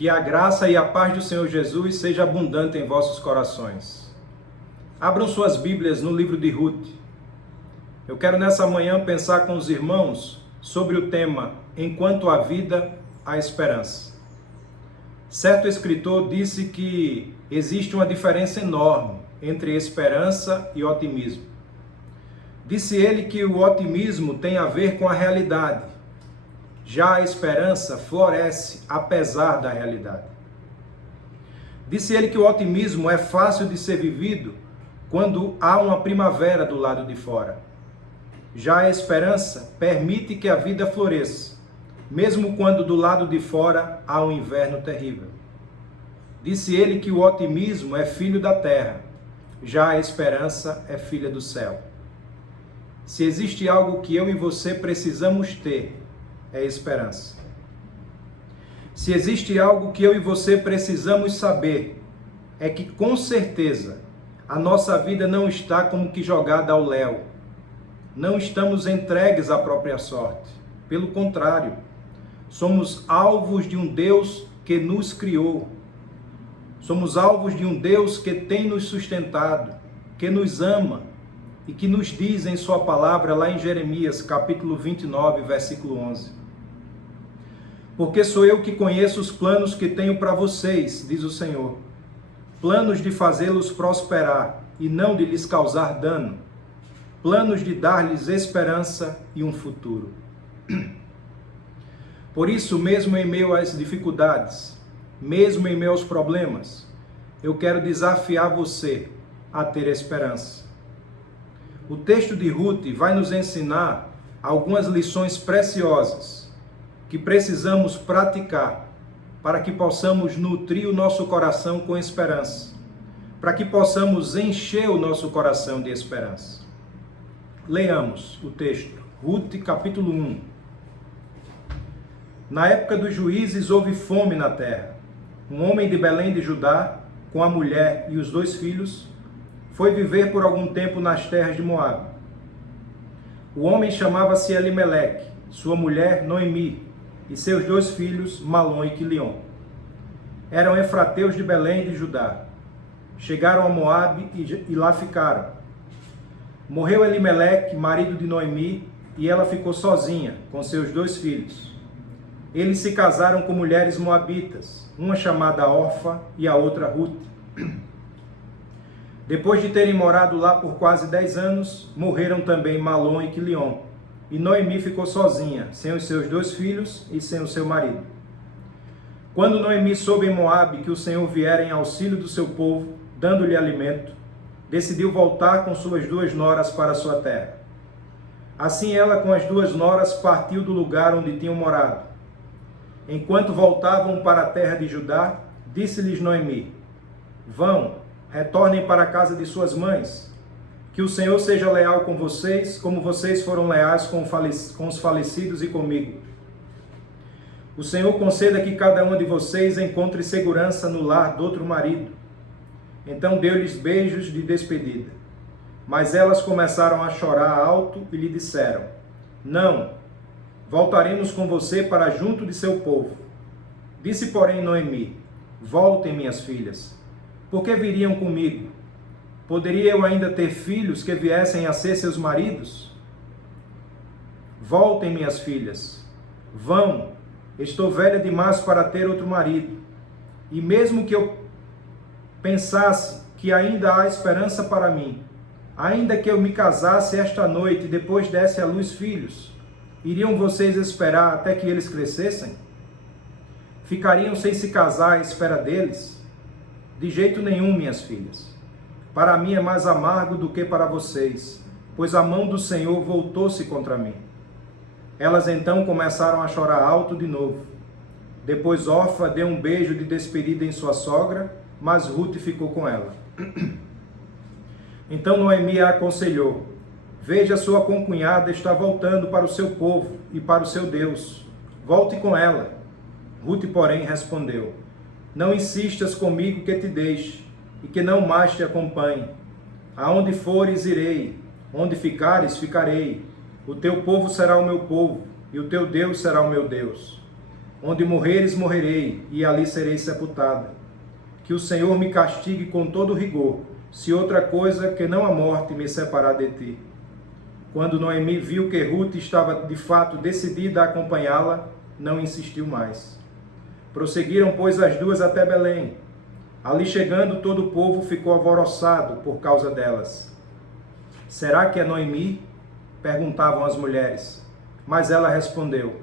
Que a graça e a paz do Senhor Jesus seja abundante em vossos corações. Abram suas Bíblias no livro de Ruth. Eu quero nessa manhã pensar com os irmãos sobre o tema Enquanto há vida, há esperança. Certo escritor disse que existe uma diferença enorme entre esperança e otimismo. Disse ele que o otimismo tem a ver com a realidade. Já a esperança floresce apesar da realidade. Disse ele que o otimismo é fácil de ser vivido quando há uma primavera do lado de fora. Já a esperança permite que a vida floresça, mesmo quando do lado de fora há um inverno terrível. Disse ele que o otimismo é filho da terra, já a esperança é filha do céu. Se existe algo que eu e você precisamos ter, é esperança. Se existe algo que eu e você precisamos saber, é que com certeza a nossa vida não está como que jogada ao léu. Não estamos entregues à própria sorte. Pelo contrário, somos alvos de um Deus que nos criou. Somos alvos de um Deus que tem nos sustentado, que nos ama e que nos diz em sua palavra lá em Jeremias, capítulo 29, versículo 11. Porque sou eu que conheço os planos que tenho para vocês, diz o Senhor. Planos de fazê-los prosperar e não de lhes causar dano. Planos de dar-lhes esperança e um futuro. Por isso, mesmo em meio às dificuldades, mesmo em meio aos problemas, eu quero desafiar você a ter esperança. O texto de Ruth vai nos ensinar algumas lições preciosas que precisamos praticar para que possamos nutrir o nosso coração com esperança, para que possamos encher o nosso coração de esperança. Leamos o texto, Ruth capítulo 1. Na época dos juízes houve fome na terra. Um homem de Belém de Judá, com a mulher e os 2 filhos, foi viver por algum tempo nas terras de Moabe. O homem chamava-se Elimeleque, sua mulher Noemi, e seus 2 filhos, Malom e Quilion. Eram efrateus de Belém de Judá. Chegaram a Moabe e lá ficaram. Morreu Elimeleque, marido de Noemi, e ela ficou sozinha, com seus 2 filhos. Eles se casaram com mulheres moabitas, uma chamada Orfa e a outra Ruth. Depois de terem morado lá por quase 10 anos, morreram também Malom e Quilion. E Noemi ficou sozinha, sem os seus 2 filhos e sem o seu marido. Quando Noemi soube em Moabe que o Senhor viera em auxílio do seu povo, dando-lhe alimento, decidiu voltar com suas 2 noras para a sua terra. Assim ela com as 2 noras partiu do lugar onde tinham morado. Enquanto voltavam para a terra de Judá, disse-lhes Noemi: Vão, retornem para a casa de suas mães. Que o Senhor seja leal com vocês, como vocês foram leais com os falecidos e comigo. O Senhor conceda que cada uma de vocês encontre segurança no lar do outro marido. Então deu-lhes beijos de despedida. Mas elas começaram a chorar alto e lhe disseram: Não, voltaremos com você para junto de seu povo. Disse, porém, Noemi: Voltem, minhas filhas. Por que viriam comigo? Poderia eu ainda ter filhos que viessem a ser seus maridos? Voltem, minhas filhas. Vão, estou velha demais para ter outro marido. E mesmo que eu pensasse que ainda há esperança para mim, ainda que eu me casasse esta noite e depois desse à luz filhos, iriam vocês esperar até que eles crescessem? Ficariam sem se casar à espera deles? De jeito nenhum, minhas filhas. Para mim é mais amargo do que para vocês, pois a mão do Senhor voltou-se contra mim. Elas então começaram a chorar alto de novo. Depois Orfa deu um beijo de despedida em sua sogra, mas Ruth ficou com ela. Então Noemi a aconselhou: Veja, sua concunhada está voltando para o seu povo e para o seu Deus. Volte com ela. Ruth, porém, respondeu: Não insistas comigo que te deixe e que não mais te acompanhe. Aonde fores, irei. Onde ficares, ficarei. O teu povo será o meu povo, e o teu Deus será o meu Deus. Onde morreres, morrerei, e ali serei sepultada. Que o Senhor me castigue com todo rigor, se outra coisa que não a morte me separar de ti. Quando Noemi viu que Ruth estava de fato decidida a acompanhá-la, não insistiu mais. Prosseguiram, pois, as duas até Belém. Ali chegando, todo o povo ficou alvoroçado por causa delas. Será que é Noemi? Perguntavam as mulheres. Mas ela respondeu: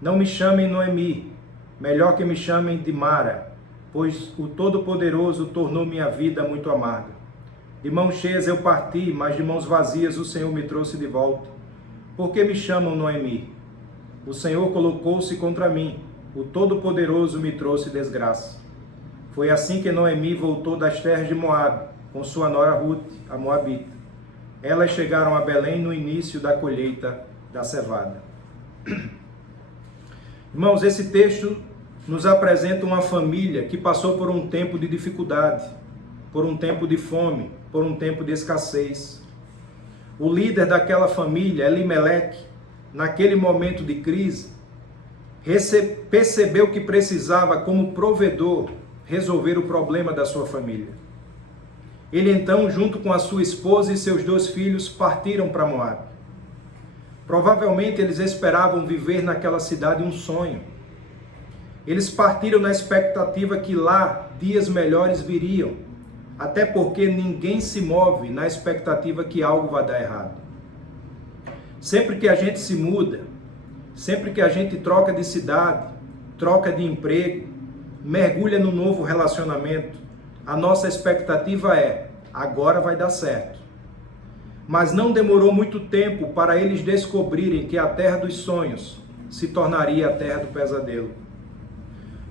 Não me chamem Noemi, melhor que me chamem de Mara, pois o Todo-Poderoso tornou minha vida muito amarga. De mãos cheias eu parti, mas de mãos vazias o Senhor me trouxe de volta. Por que me chamam Noemi? O Senhor colocou-se contra mim, o Todo-Poderoso me trouxe desgraça. Foi assim que Noemi voltou das terras de Moabe, com sua nora Ruth, a Moabita. Elas chegaram a Belém no início da colheita da cevada. Irmãos, esse texto nos apresenta uma família que passou por um tempo de dificuldade, por um tempo de fome, por um tempo de escassez. O líder daquela família, Elimeleque, naquele momento de crise, percebeu que precisava, como provedor, resolver o problema da sua família. Ele então, junto com a sua esposa e seus 2 filhos, partiram para Moabe. Provavelmente eles esperavam viver naquela cidade um sonho. Eles partiram na expectativa que lá dias melhores viriam, até porque ninguém se move na expectativa que algo vai dar errado. Sempre que a gente se muda, sempre que a gente troca de cidade, troca de emprego, mergulha no novo relacionamento, a nossa expectativa é: agora vai dar certo. Mas não demorou muito tempo para eles descobrirem que a terra dos sonhos se tornaria a terra do pesadelo.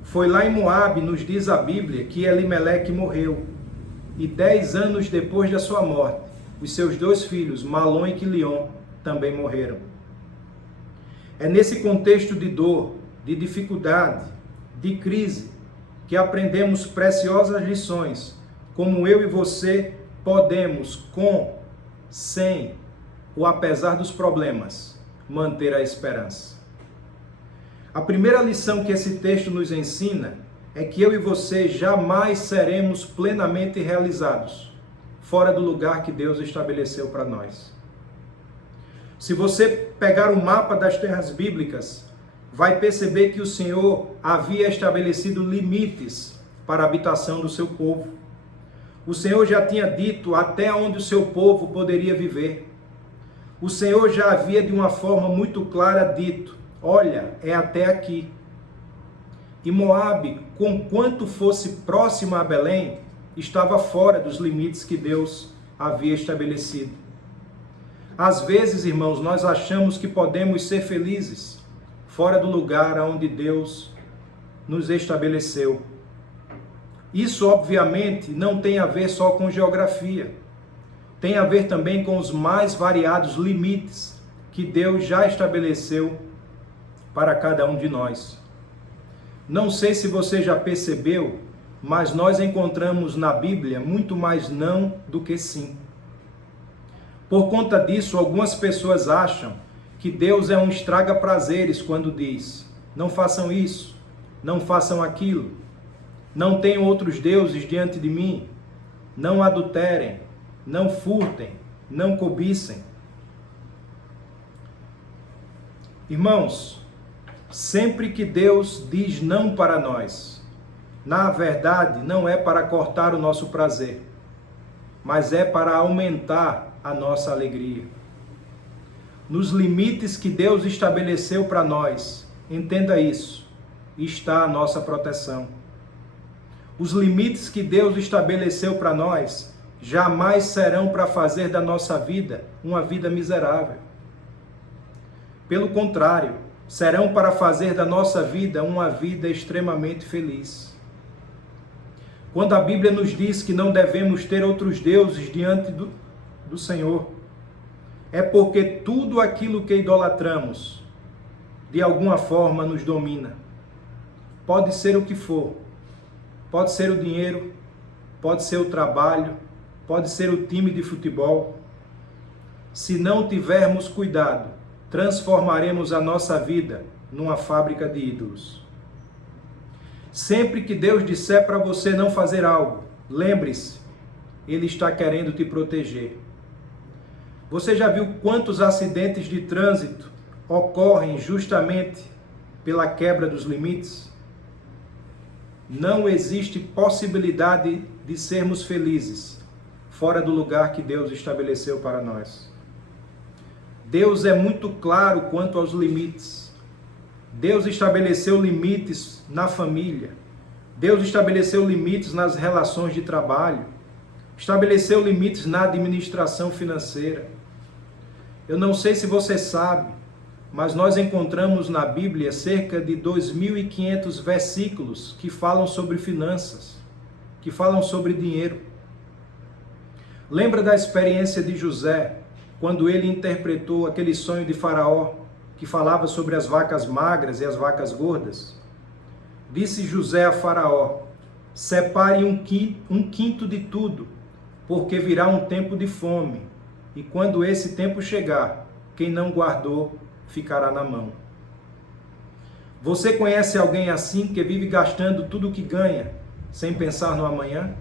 Foi lá em Moabe, nos diz a Bíblia, que Elimeleque morreu. E 10 anos depois da sua morte, os seus 2 filhos, Malom e Quilion, também morreram. É nesse contexto de dor, de dificuldade, de crise, que aprendemos preciosas lições, como eu e você podemos, com, sem ou apesar dos problemas, manter a esperança. A primeira lição que esse texto nos ensina é que eu e você jamais seremos plenamente realizados fora do lugar que Deus estabeleceu para nós. Se você pegar o mapa das terras bíblicas, vai perceber que o Senhor havia estabelecido limites para a habitação do seu povo. O Senhor já tinha dito até onde o seu povo poderia viver. O Senhor já havia de uma forma muito clara dito: olha, é até aqui. E Moabe, conquanto fosse próxima a Belém, estava fora dos limites que Deus havia estabelecido. Às vezes, irmãos, nós achamos que podemos ser felizes fora do lugar onde Deus nos estabeleceu. Isso, obviamente, não tem a ver só com geografia. Tem a ver também com os mais variados limites que Deus já estabeleceu para cada um de nós. Não sei se você já percebeu, mas nós encontramos na Bíblia muito mais não do que sim. Por conta disso, algumas pessoas acham que Deus é um estraga-prazeres quando diz: não façam isso, não façam aquilo, não tenham outros deuses diante de mim, não adulterem, não furtem, não cobicem. Irmãos, sempre que Deus diz não para nós, na verdade não é para cortar o nosso prazer, mas é para aumentar a nossa alegria. Nos limites que Deus estabeleceu para nós, entenda isso, está a nossa proteção. Os limites que Deus estabeleceu para nós jamais serão para fazer da nossa vida uma vida miserável. Pelo contrário, serão para fazer da nossa vida uma vida extremamente feliz. Quando a Bíblia nos diz que não devemos ter outros deuses diante do Senhor, é porque tudo aquilo que idolatramos, de alguma forma, nos domina. Pode ser o que for. Pode ser o dinheiro, pode ser o trabalho, pode ser o time de futebol. Se não tivermos cuidado, transformaremos a nossa vida numa fábrica de ídolos. Sempre que Deus disser para você não fazer algo, lembre-se, Ele está querendo te proteger. Você já viu quantos acidentes de trânsito ocorrem justamente pela quebra dos limites? Não existe possibilidade de sermos felizes fora do lugar que Deus estabeleceu para nós. Deus é muito claro quanto aos limites. Deus estabeleceu limites na família. Deus estabeleceu limites nas relações de trabalho. Estabeleceu limites na administração financeira. Eu não sei se você sabe, mas nós encontramos na Bíblia cerca de 2.500 versículos que falam sobre finanças, que falam sobre dinheiro. Lembra da experiência de José, quando ele interpretou aquele sonho de Faraó, que falava sobre as vacas magras e as vacas gordas? Disse José a Faraó: separe um quinto de tudo, porque virá um tempo de fome, e quando esse tempo chegar, quem não guardou ficará na mão. Você conhece alguém assim que vive gastando tudo o que ganha, sem pensar no amanhã?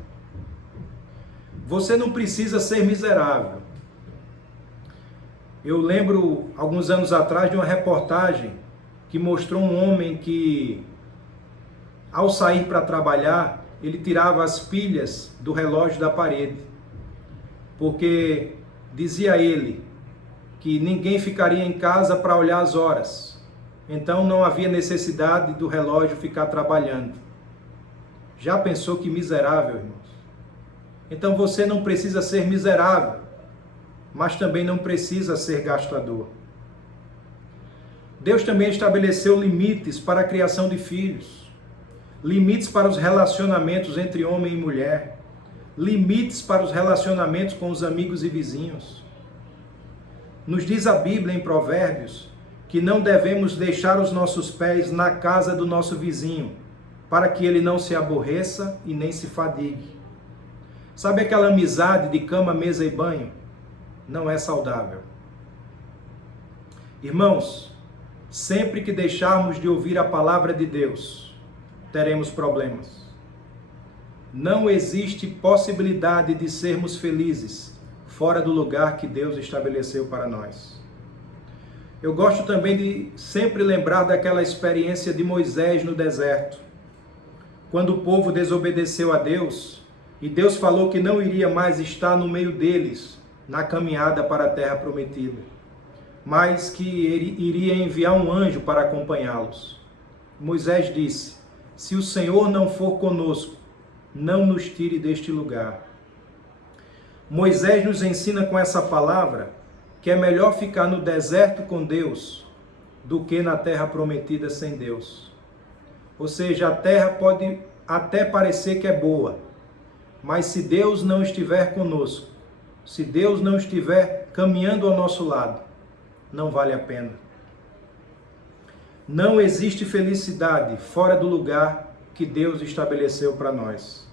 Você não precisa ser miserável. Eu lembro, alguns anos atrás, de uma reportagem que mostrou um homem que, ao sair para trabalhar, ele tirava as pilhas do relógio da parede, porque dizia ele que ninguém ficaria em casa para olhar as horas, então não havia necessidade do relógio ficar trabalhando. Já pensou que miserável, irmãos? Então você não precisa ser miserável, mas também não precisa ser gastador. Deus também estabeleceu limites para a criação de filhos, limites para os relacionamentos entre homem e mulher, limites para os relacionamentos com os amigos e vizinhos. Nos diz a Bíblia em Provérbios que não devemos deixar os nossos pés na casa do nosso vizinho, para que ele não se aborreça e nem se fadigue. Sabe aquela amizade de cama, mesa e banho? Não é saudável. Irmãos, sempre que deixarmos de ouvir a palavra de Deus, teremos problemas. Não existe possibilidade de sermos felizes fora do lugar que Deus estabeleceu para nós. Eu gosto também de sempre lembrar daquela experiência de Moisés no deserto, quando o povo desobedeceu a Deus e Deus falou que não iria mais estar no meio deles na caminhada para a terra prometida, mas que ele iria enviar um anjo para acompanhá-los. Moisés disse: se o Senhor não for conosco, não nos tire deste lugar. Moisés nos ensina com essa palavra que é melhor ficar no deserto com Deus do que na terra prometida sem Deus. Ou seja, a terra pode até parecer que é boa, mas se Deus não estiver conosco, se Deus não estiver caminhando ao nosso lado, não vale a pena. Não existe felicidade fora do lugar que Deus estabeleceu para nós.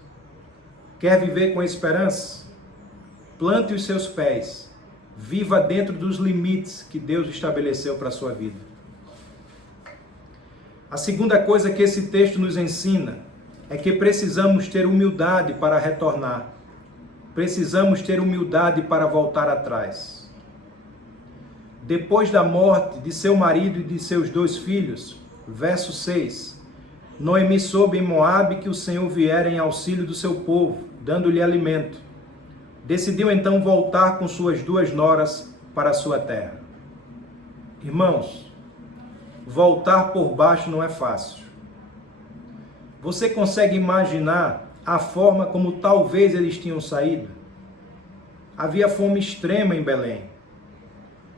Quer viver com esperança? Plante os seus pés. Viva dentro dos limites que Deus estabeleceu para a sua vida. A segunda coisa que esse texto nos ensina é que precisamos ter humildade para retornar. Precisamos ter humildade para voltar atrás. Depois da morte de seu marido e de seus 2 filhos, verso 6, Noemi soube em Moabe que o Senhor viera em auxílio do seu povo, dando-lhe alimento. Decidiu então voltar com suas 2 noras para a sua terra. Irmãos, voltar por baixo não é fácil. Você consegue imaginar a forma como talvez eles tinham saído? Havia fome extrema em Belém.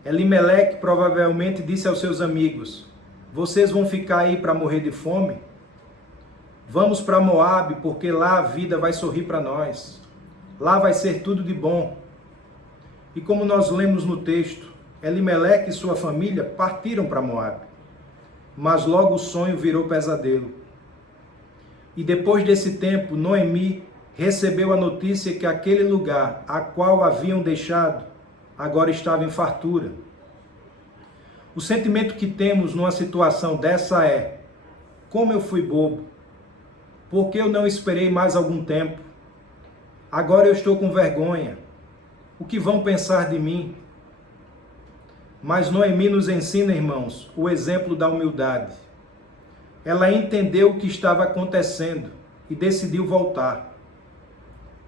Elimeleque provavelmente disse aos seus amigos: vocês vão ficar aí para morrer de fome? Vamos para Moabe, porque lá a vida vai sorrir para nós. Lá vai ser tudo de bom. E como nós lemos no texto, Elimeleque e sua família partiram para Moabe. Mas logo o sonho virou pesadelo. E depois desse tempo, Noemi recebeu a notícia que aquele lugar a qual haviam deixado agora estava em fartura. O sentimento que temos numa situação dessa é: como eu fui bobo, Por que eu não esperei mais algum tempo? Agora eu estou com vergonha. O que vão pensar de mim? Mas Noemi nos ensina, irmãos, o exemplo da humildade. Ela entendeu o que estava acontecendo e decidiu voltar.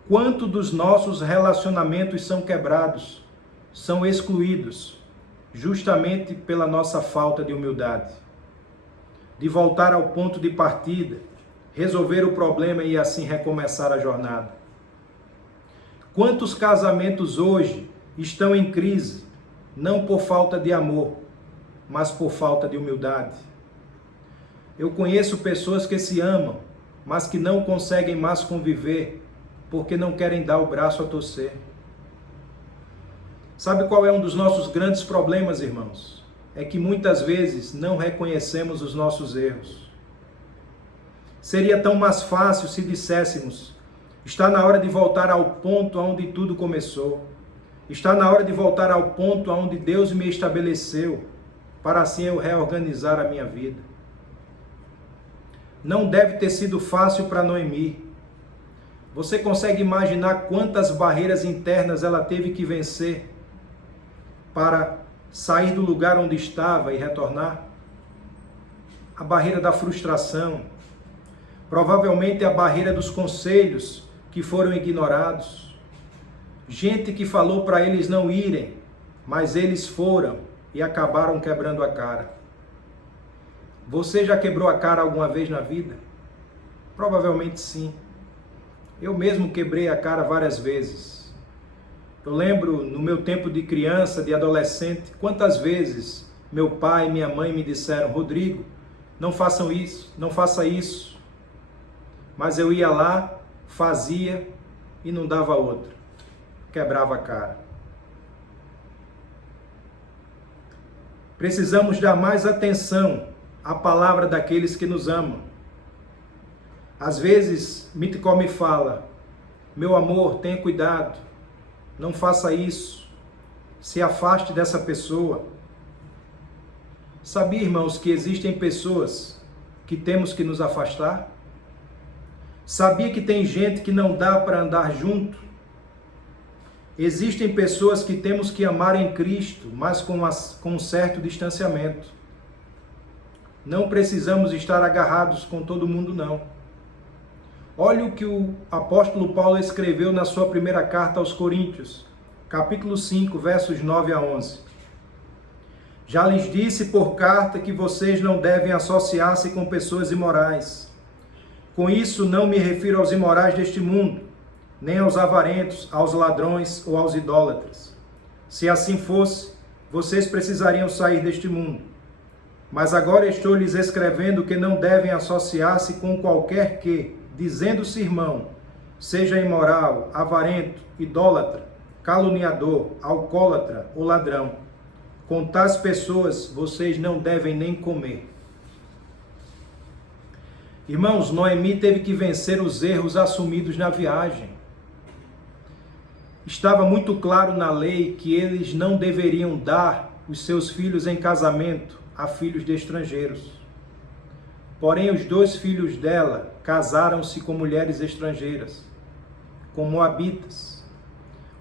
Quanto dos nossos relacionamentos são quebrados, são excluídos, justamente pela nossa falta de humildade. De voltar ao ponto de partida, resolver o problema e assim recomeçar a jornada. Quantos casamentos hoje estão em crise, não por falta de amor, mas por falta de humildade? Eu conheço pessoas que se amam, mas que não conseguem mais conviver, porque não querem dar o braço a torcer. Sabe qual é um dos nossos grandes problemas, irmãos? É que muitas vezes não reconhecemos os nossos erros. Seria tão mais fácil se disséssemos: está na hora de voltar ao ponto onde tudo começou. Está na hora de voltar ao ponto onde Deus me estabeleceu, para assim eu reorganizar a minha vida. Não deve ter sido fácil para Noemi. Você consegue imaginar quantas barreiras internas ela teve que vencer para sair do lugar onde estava e retornar? A barreira da frustração, provavelmente a barreira dos conselhos que foram ignorados, gente que falou para eles não irem, mas eles foram e acabaram quebrando a cara. Você já quebrou a cara alguma vez na vida? Provavelmente sim. Eu mesmo quebrei a cara várias vezes. Eu lembro no meu tempo de criança, de adolescente, quantas vezes meu pai e minha mãe me disseram: Rodrigo, não façam isso, não faça isso. Mas eu ia lá, fazia e não dava outra. Quebrava a cara. Precisamos dar mais atenção à palavra daqueles que nos amam. Às vezes, Mitkó me fala: meu amor, tenha cuidado, não faça isso, se afaste dessa pessoa. Sabia, irmãos, que existem pessoas que temos que nos afastar? Sabia que tem gente que não dá para andar junto? Existem pessoas que temos que amar em Cristo, mas com um certo distanciamento. Não precisamos estar agarrados com todo mundo, não. Olha o que o apóstolo Paulo escreveu na sua primeira carta aos Coríntios, capítulo 5, versos 9 a 11. Já lhes disse por carta que vocês não devem associar-se com pessoas imorais. Com isso não me refiro aos imorais deste mundo, nem aos avarentos, aos ladrões ou aos idólatras. Se assim fosse, vocês precisariam sair deste mundo. Mas agora estou lhes escrevendo que não devem associar-se com qualquer que, dizendo-se irmão, seja imoral, avarento, idólatra, caluniador, alcoólatra ou ladrão. Com tais pessoas vocês não devem nem comer. Irmãos, Noemi teve que vencer os erros assumidos na viagem. Estava muito claro na lei que eles não deveriam dar os seus filhos em casamento a filhos de estrangeiros. Porém, os 2 filhos dela casaram-se com mulheres estrangeiras, com moabitas.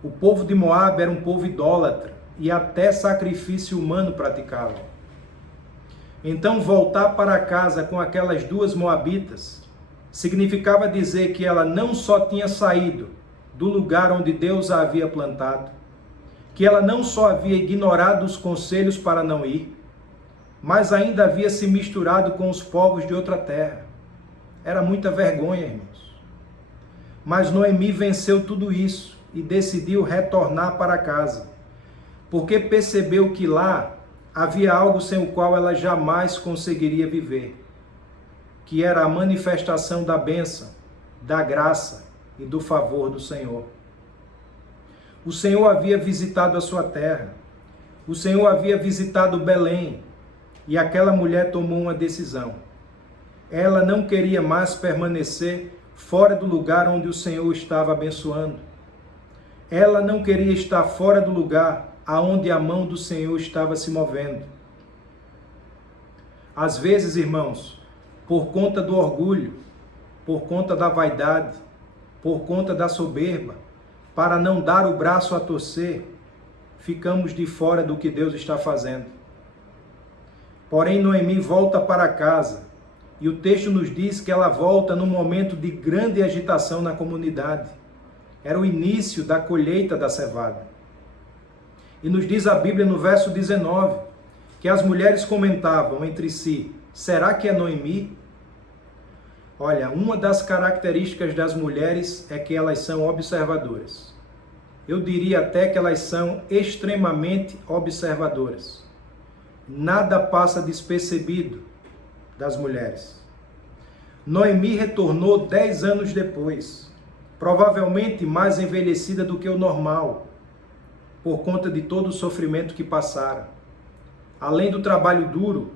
O povo de Moabe era um povo idólatra e até sacrifício humano praticavam. Então, voltar para casa com aquelas 2 moabitas significava dizer que ela não só tinha saído do lugar onde Deus a havia plantado, que ela não só havia ignorado os conselhos para não ir, mas ainda havia se misturado com os povos de outra terra. Era muita vergonha, irmãos. Mas Noemi venceu tudo isso e decidiu retornar para casa, porque percebeu que lá havia algo sem o qual ela jamais conseguiria viver, que era a manifestação da bênção, da graça e do favor do Senhor. O Senhor havia visitado a sua terra, o Senhor havia visitado Belém, e aquela mulher tomou uma decisão. Ela não queria mais permanecer fora do lugar onde o Senhor estava abençoando. Ela não queria estar fora do lugar aonde a mão do Senhor estava se movendo. Às vezes, irmãos, por conta do orgulho, por conta da vaidade, por conta da soberba, para não dar o braço a torcer, ficamos de fora do que Deus está fazendo. Porém, Noemi volta para casa, e o texto nos diz que ela volta num momento de grande agitação na comunidade. Era o início da colheita da cevada. E nos diz a Bíblia no verso 19, que as mulheres comentavam entre si: será que é Noemi? Olha, uma das características das mulheres é que elas são observadoras. Eu diria até que elas são extremamente observadoras. Nada passa despercebido das mulheres. Noemi retornou 10 anos depois, provavelmente mais envelhecida do que o normal, por conta de todo o sofrimento que passara. Além do trabalho duro,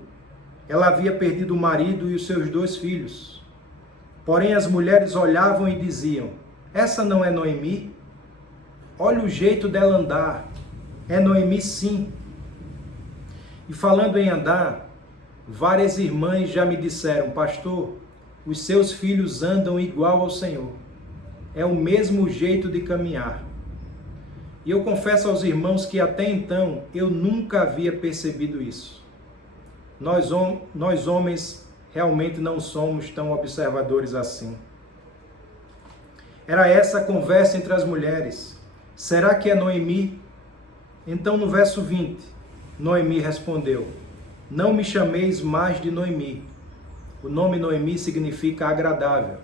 ela havia perdido o marido e os seus 2 filhos. Porém, as mulheres olhavam e diziam: essa não é Noemi? Olha o jeito dela andar. É Noemi, sim. E falando em andar, várias irmãs já me disseram: pastor, os seus filhos andam igual ao Senhor. É o mesmo jeito de caminhar. E eu confesso aos irmãos que até então eu nunca havia percebido isso. Nós homens realmente não somos tão observadores assim. Era essa a conversa entre as mulheres. Será que é Noemi? Então no verso 20, Noemi respondeu: não me chameis mais de Noemi. O nome Noemi significa agradável.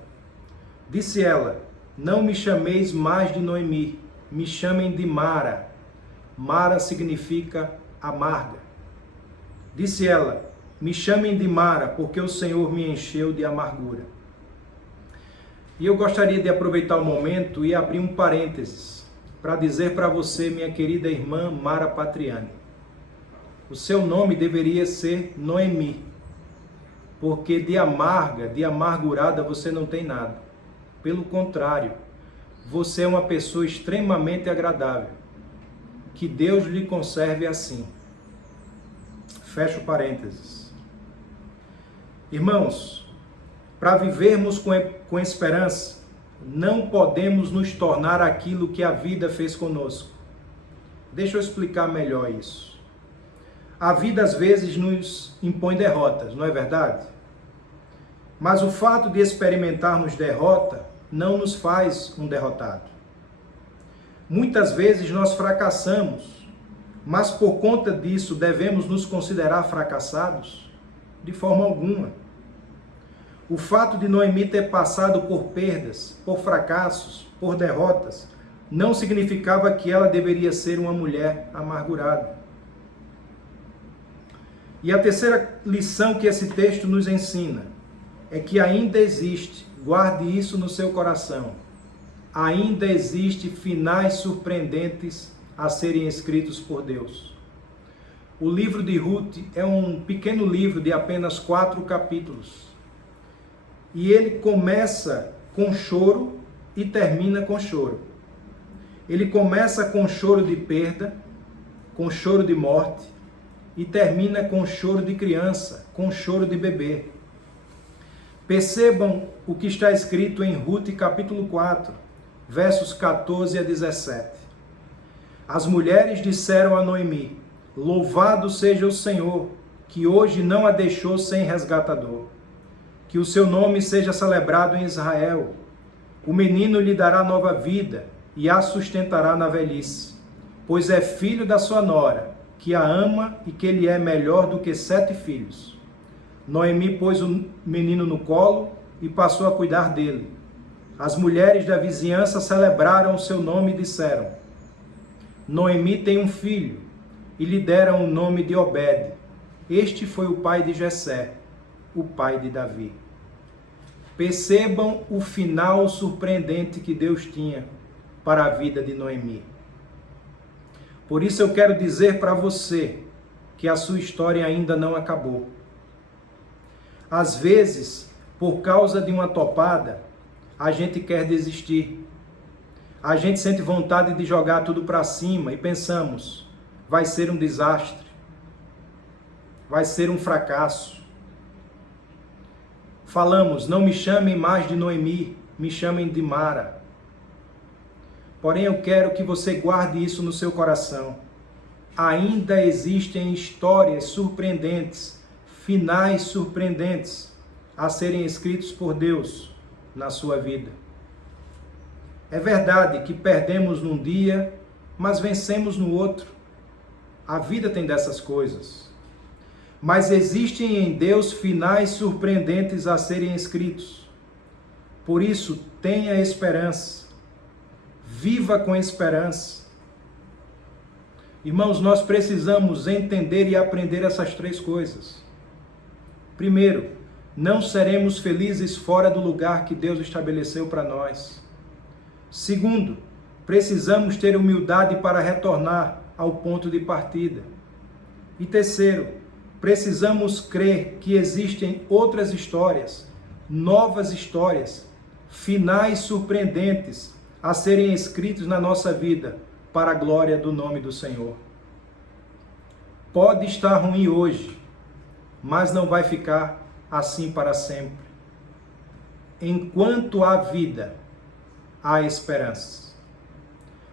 Disse ela: não me chameis mais de Noemi, me chamem de Mara. Mara significa amarga. Disse ela: me chamem de Mara, porque o Senhor me encheu de amargura. E eu gostaria de aproveitar o momento e abrir um parênteses para dizer para você, minha querida irmã Mara Patriani, o seu nome deveria ser Noemi, porque de amarga, de amargurada você não tem nada. Pelo contrário, você é uma pessoa extremamente agradável. Que Deus lhe conserve assim. Fecho parênteses. Irmãos, para vivermos com esperança, não podemos nos tornar aquilo que a vida fez conosco. Deixa eu explicar melhor isso. A vida às vezes nos impõe derrotas, não é verdade? Mas o fato de experimentarmos derrota não nos faz um derrotado. Muitas vezes nós fracassamos, mas por conta disso devemos nos considerar fracassados? De forma alguma. O fato de Noemi ter passado por perdas, por fracassos, por derrotas, não significava que ela deveria ser uma mulher amargurada. E a terceira lição que esse texto nos ensina é que ainda existe, guarde isso no seu coração, ainda existe finais surpreendentes a serem escritos por Deus. O livro de Ruth é um pequeno livro de apenas 4 capítulos. E ele começa com choro e termina com choro. Ele começa com choro de perda, com choro de morte, e termina com choro de criança, com choro de bebê. Percebam o que está escrito em Ruth capítulo 4, versos 14 a 17. As mulheres disseram a Noemi: louvado seja o Senhor, que hoje não a deixou sem resgatador. Que o seu nome seja celebrado em Israel. O menino lhe dará nova vida e a sustentará na velhice, pois é filho da sua nora, que a ama e que lhe é melhor do que 7 filhos. Noemi pôs o menino no colo e passou a cuidar dele. As mulheres da vizinhança celebraram o seu nome e disseram: Noemi tem um filho, e lhe deram o nome de Obed. Este foi o pai de Jessé, o pai de Davi. Percebam o final surpreendente que Deus tinha para a vida de Noemi. Por isso eu quero dizer para você que a sua história ainda não acabou. Às vezes, por causa de uma topada, a gente quer desistir. A gente sente vontade de jogar tudo para cima e pensamos: vai ser um desastre, vai ser um fracasso. falamos: não me chamem mais de Noemi, me chamem de Mara. Porém, eu quero que você guarde isso no seu coração. Ainda existem histórias surpreendentes, finais surpreendentes a serem escritos por Deus na sua vida. É verdade que perdemos num dia, mas vencemos no outro. A vida tem dessas coisas. Mas existem em Deus finais surpreendentes a serem escritos. Por isso, tenha esperança. Viva com esperança. Irmãos, nós precisamos entender e aprender essas três coisas. Primeiro, não seremos felizes fora do lugar que Deus estabeleceu para nós. Segundo, precisamos ter humildade para retornar ao ponto de partida. E terceiro, precisamos crer que existem outras histórias, novas histórias, finais surpreendentes a serem escritos na nossa vida para a glória do nome do Senhor. Pode estar ruim hoje, mas não vai ficar assim para sempre. Enquanto há vida, há esperança.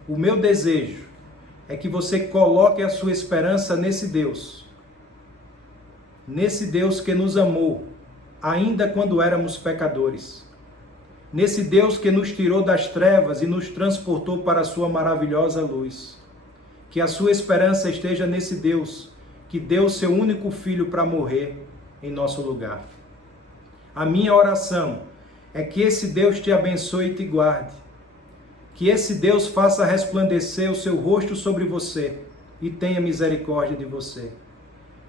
O meu desejo é que você coloque a sua esperança nesse Deus que nos amou, ainda quando éramos pecadores, nesse Deus que nos tirou das trevas e nos transportou para a sua maravilhosa luz. Que a sua esperança esteja nesse Deus que deu seu único filho para morrer em nosso lugar. A minha oração é que esse Deus te abençoe e te guarde. Que esse Deus faça resplandecer o seu rosto sobre você e tenha misericórdia de você.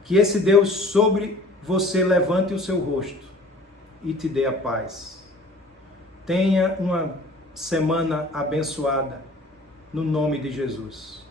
Que esse Deus sobre você levante o seu rosto e te dê a paz. Tenha uma semana abençoada, no nome de Jesus.